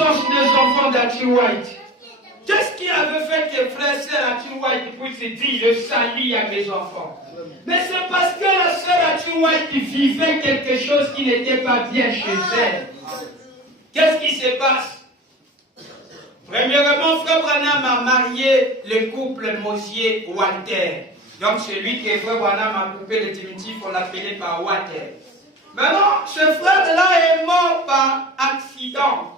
naissance des enfants d'Archie White. Qu'est-ce qui avait fait que frère et sœur Archie White puissent se dire je salis à mes enfants? Mais c'est parce que la sœur Archie White vivait quelque chose qui n'était pas bien chez elle. Qu'est-ce qui se passe? Premièrement, frère Branham a marié le couple Mosier-Walter. Donc celui que frère Branham a coupé le diminutif, on l'appelait par Walter. Maintenant, ce frère-là est mort par accident.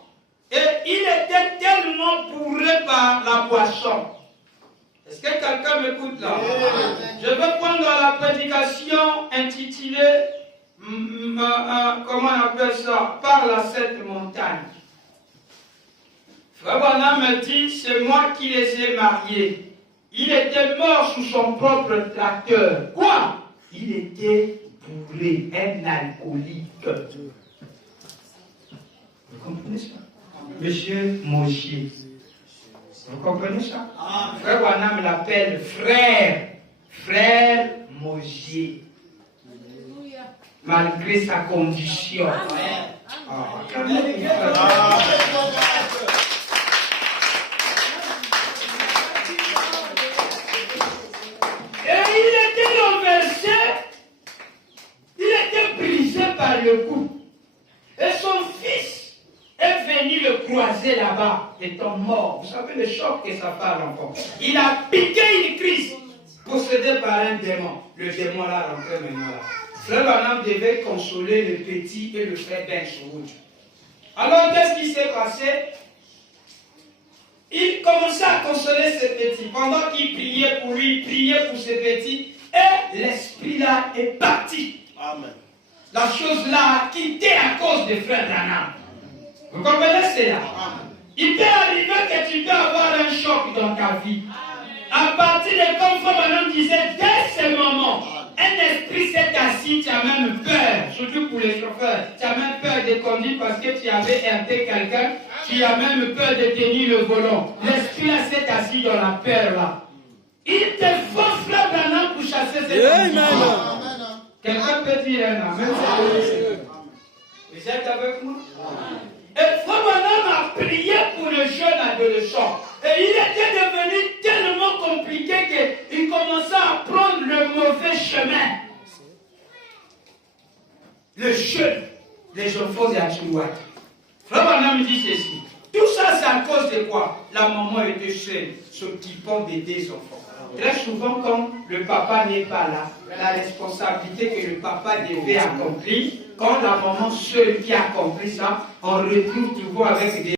Et il était tellement bourré par la boisson. Est-ce que quelqu'un m'écoute là? Je vais prendre la prédication intitulée, comment on appelle ça? Par la sept montagnes. Frère Branham me dit, c'est moi qui les ai mariés. Il était mort sous son propre tracteur. Quoi? Il était bourré, un alcoolique. Vous comprenez ça? Monsieur Mosier. Vous comprenez ça? Frère Branham l'appelle frère. Frère Mosier. Malgré sa condition. Et il était renversé. Il était brisé par le coup. Et son fils est venu le croiser là-bas, étant mort. Vous savez le choc que ça fait à l'enfant. Il a piqué une crise, possédé par un démon. Le démon l'a rentré maintenant là. Frère Branham devait consoler le petit et le faire bien sur route. Alors qu'est-ce qui s'est passé? Il commençait à consoler ce petit. Pendant qu'il priait pour lui, priait pour ce petit, et l'esprit là est parti. Amen. La chose là a quitté à cause de frère Branham. Vous comprenez cela? Il peut arriver que tu peux avoir un choc dans ta vie. À partir de comme frère Branham disait, dès ce moment, un esprit s'est assis, tu as même peur, surtout pour les chauffeurs. Tu as même peur de conduire parce que tu avais heurté quelqu'un, tu as même peur de tenir le volant. L'esprit là s'est assis dans la peur là. Il te faut frère Branham pour chasser cette esprit. Quelqu'un peut dire un amen. Vous êtes avec moi? Et frère Branham a prié pour le jeune adolescent. Et il était devenu tellement compliqué qu'il commençait à prendre le mauvais chemin. Le jeune, les enfants d'Archie White. Frère Branham dit ceci. Tout ça, c'est à cause de quoi? La maman était seule, s'occupant des deux enfants. Très souvent, quand le papa n'est pas là, la responsabilité que le papa devait accomplir, quand la maman seule qui accomplit ça, on retrouve toujours avec des